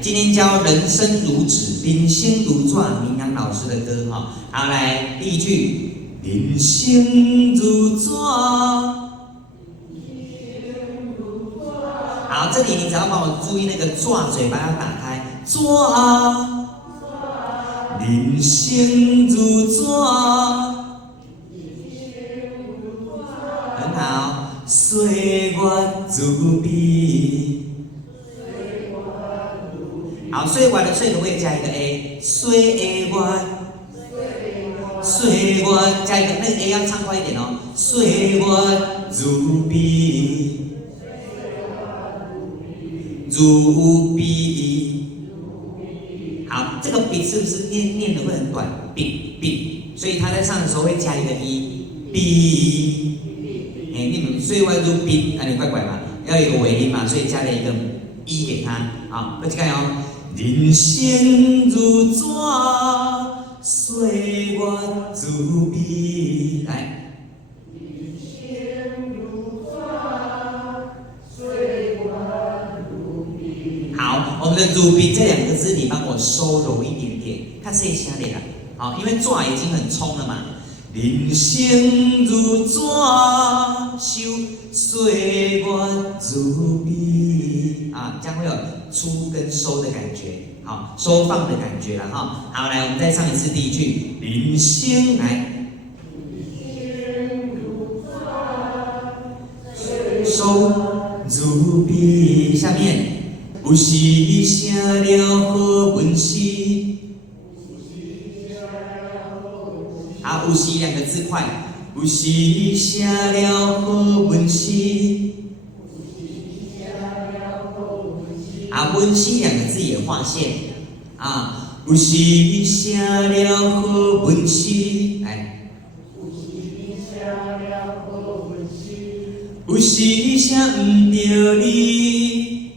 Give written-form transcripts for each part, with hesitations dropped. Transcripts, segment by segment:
今天教人生如纸，人生如纸，明阳老师的歌哈。好，来第一句，人生如纸。好，这里你只要帮我注意那个“抓”，嘴巴要打开，抓。人生如纸，很好。岁月如笔。好，岁月的岁可不可以加一个 a？ 岁月，岁月加一个那个 a 要唱快一点哦。岁月如笔，如笔。好，这个笔是不是念的会很短？笔，所以他在唱的时候会加一个 e， 笔。你们岁月如笔，你怪怪嘛，要有一个尾音嘛，所以加了一个 e 给他。好，快去看哦。人生如纸，岁月如笔。来，人生如纸，岁月如笔。好，我们的如笔这两个字，你帮我收柔一点点，看谁先来啦。好，因为纸已经很冲了嘛。人生如纸，岁月如笔。啊，这样会有出跟收的感觉，好，收放的感觉了哈。好，来，我们再唱一次第一句，人生来，收如笔。下面，有时写了好文诗。好，有时两个字快，有时写了好文诗。啊，温馨两个字也划线啊，有时写了好温馨，来，有时写唔着你，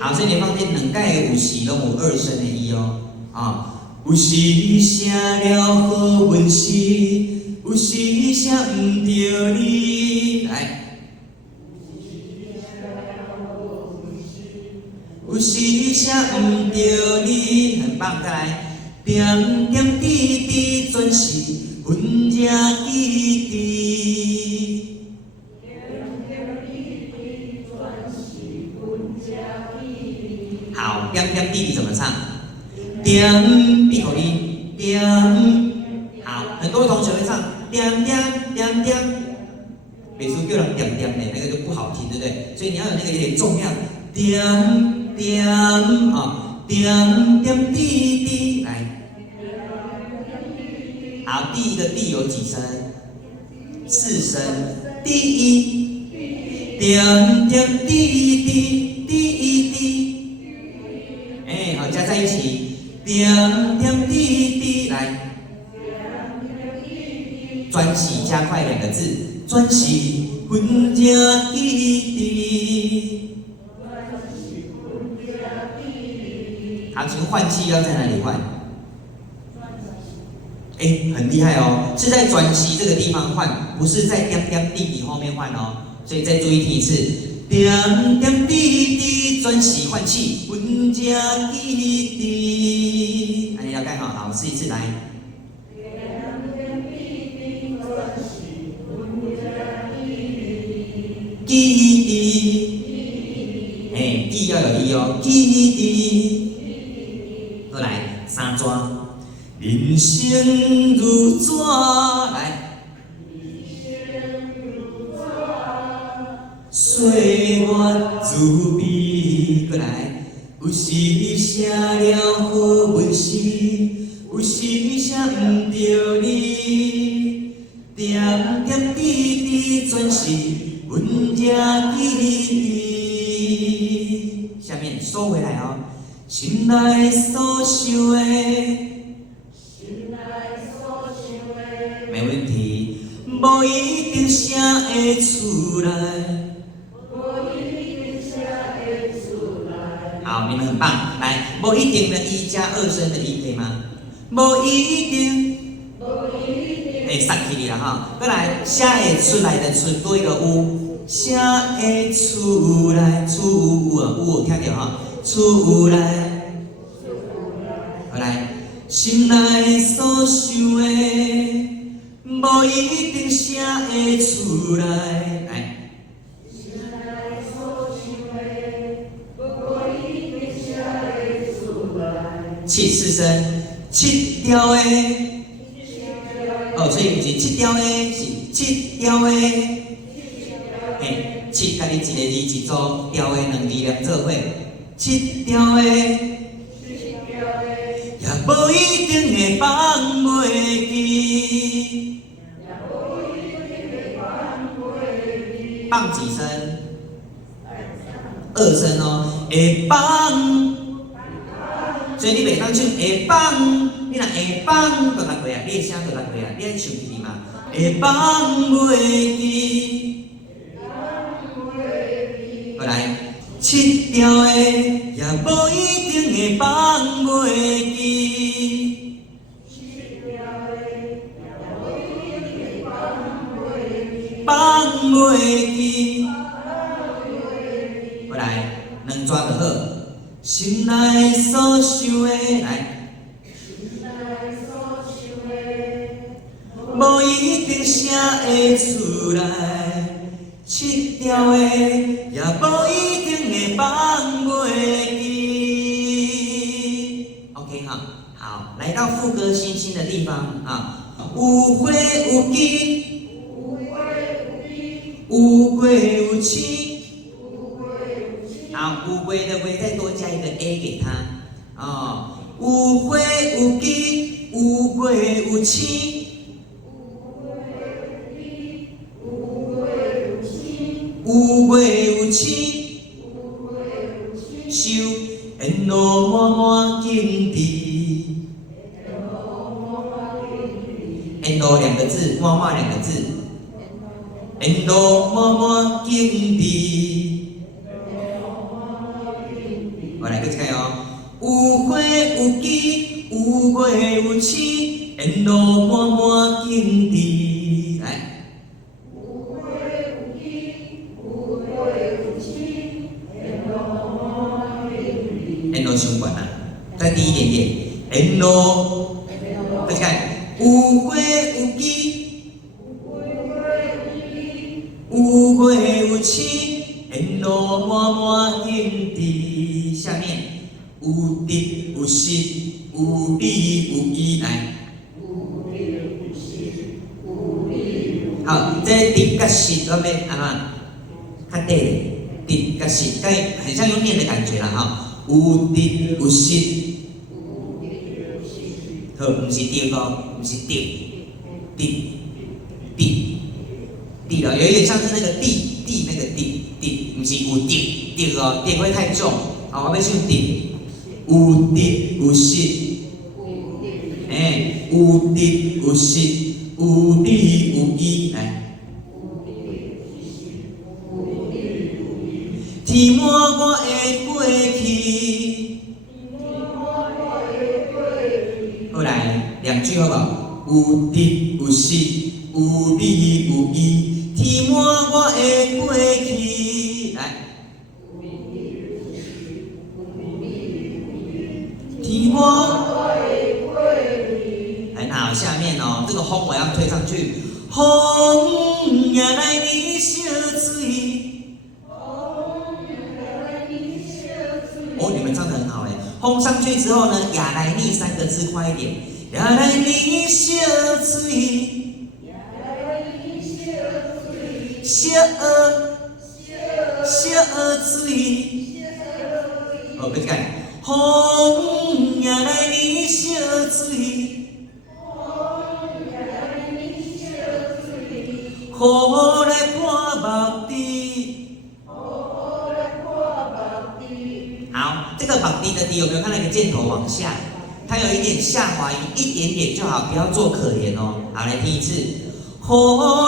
好，这里放点两盖有时拢有二声的一哦，啊，有时写了好温馨，有时写唔着你，来。有时写唔着你，很棒，再来，点点滴滴全是阮这意滴。好，点点滴滴怎么唱？点闭口音，点。好，很多同学会唱点点点点，每次叫人点点的那个就不好听，对不对？所以你要有那个有点重量，点。点啊，点点滴滴，来。好，第一个滴有几声？4声。第一，点点滴滴，第一滴。好，加在一起，点点滴滴，来。专辑加快两个字，专辑阮这意滴。好，请问换气要在哪里换？很厉害哦，是在转息这个地方换，不是在点点滴滴后面换哦。所以再注意听一次，点点滴滴转息换气，阮这意滴。你要盖好，好，试一次来。意滴，意要有意哦，意滴。再来三抓，人生如纸，来，岁月如笔，再来，有时写了好文诗，有时写唔着你，点点滴滴全是阮这意滴。下面收回来哦。心内所想的，没问题，无一定写会出来。好，你们很棒，来，无一定的一加2声的一可以吗？无一定会杀去你啦哈。过来，写会出来的出多一个有，写会出来出有啊有听到哈？出来，过来，心内所想的，无一定写会出来。来。七四声，七条的，哦，所以不是七条的，是七条的，嘿，七家己一个字一组，条的两字连做伙，七条的，也无一定会放袂记，放几声？二声哦，会放。所以你袂当唱会放，你若会放就难过啊，你的声就难过啊，你爱唱起去嘛，会放袂记。过来，七条的也无一定会放袂记。放袂记。过来，两抓就好。心内所想的，来，无一定写会出来，七条的也无一定会放袂记。OK 哈，好，来到副歌星星的地方啊，有花有枝，有贵有亲。好，有贵的贵再多加一个 A 给它，哦，有花有枝，有贵有亲，有贵有亲，修缘路满满经地，缘路两个字，满满两个字，缘路满满经地。我来个一个哦，有花有枝，有月有星，沿路满满景致。来，有花有枝，有月有星，沿路满满景致。沿路上悬啊，再低一点点，沿路，再看，有花有枝，有月有星，沿路满满景致。下面有得有失，有利有依，来。好，这得甲失那边啊嘛，较对，得甲失，该很像用念的感觉啦哈。有得有失，好，不是得哦，不是得，地了，有一点像是那个地那个地，不是有地哦，地会太重。好，我要唱得，有得有失，有得有失，有利有依，来。天满我会过去，好来两句好不好？有得有失，有利有依，天满我会过去，来。天满。很好，下面哦，这个风我要推上去。风也来你小水，哦，你们唱得很好哎。风上去之后呢，亚来尼三个字快一点。亚来尼小水，小水，哦，不是看。风也来你小水。雨来看目滴，好，这个目滴的滴有没有看到一个箭头往下？它有一点下滑音，一点点就好，不要做可怜哦。好，来听一次。雨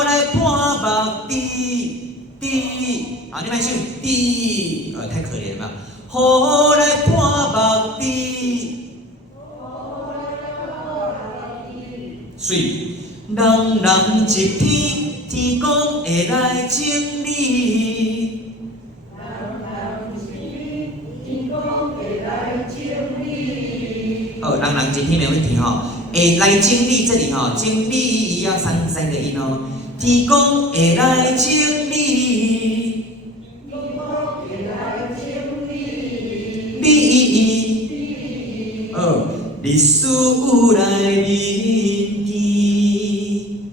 来看目滴滴，好，另外唱滴，太可怜了。雨来看目滴。所以人人一片，天公会来整理。哦，人人一片没问题哈。会来整理这里哈，整理要三个音哦。天公会来整理，你哦，历史有来铭记。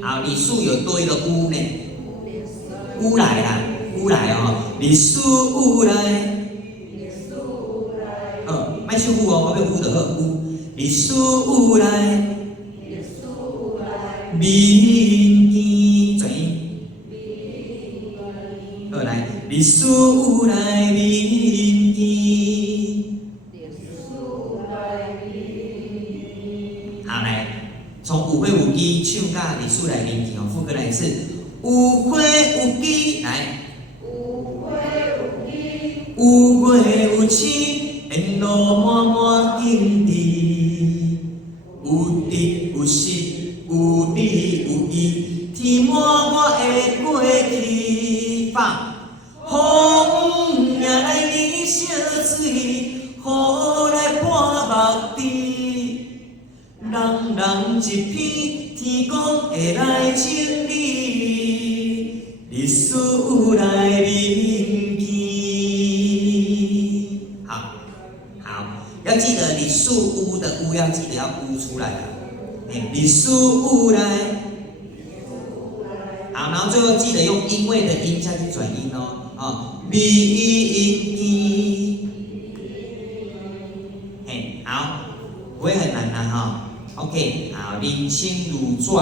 好，历史有多一个乌呢？乌来啦，乌来哦，历史有来。卖唱乌哦，我要乌就好乌。历史有来，铭记转音。好来，历史有来铭记。好来，从有花有机唱到历史来铭记哦，副歌来一次。有花有机来，有花有青。沿路满满景致，有得有失，有理有义，天满我会过去。放风也来染小水，雨来泼目滴。人人一片，天公会来整理，历史有来铭记。要记得你树屋的屋要记得要屋出来了，你树屋来，好，然后最后记得用因为的音下去转音哦，铭记，好，不会很难的哈，OK， 好，人生如纸。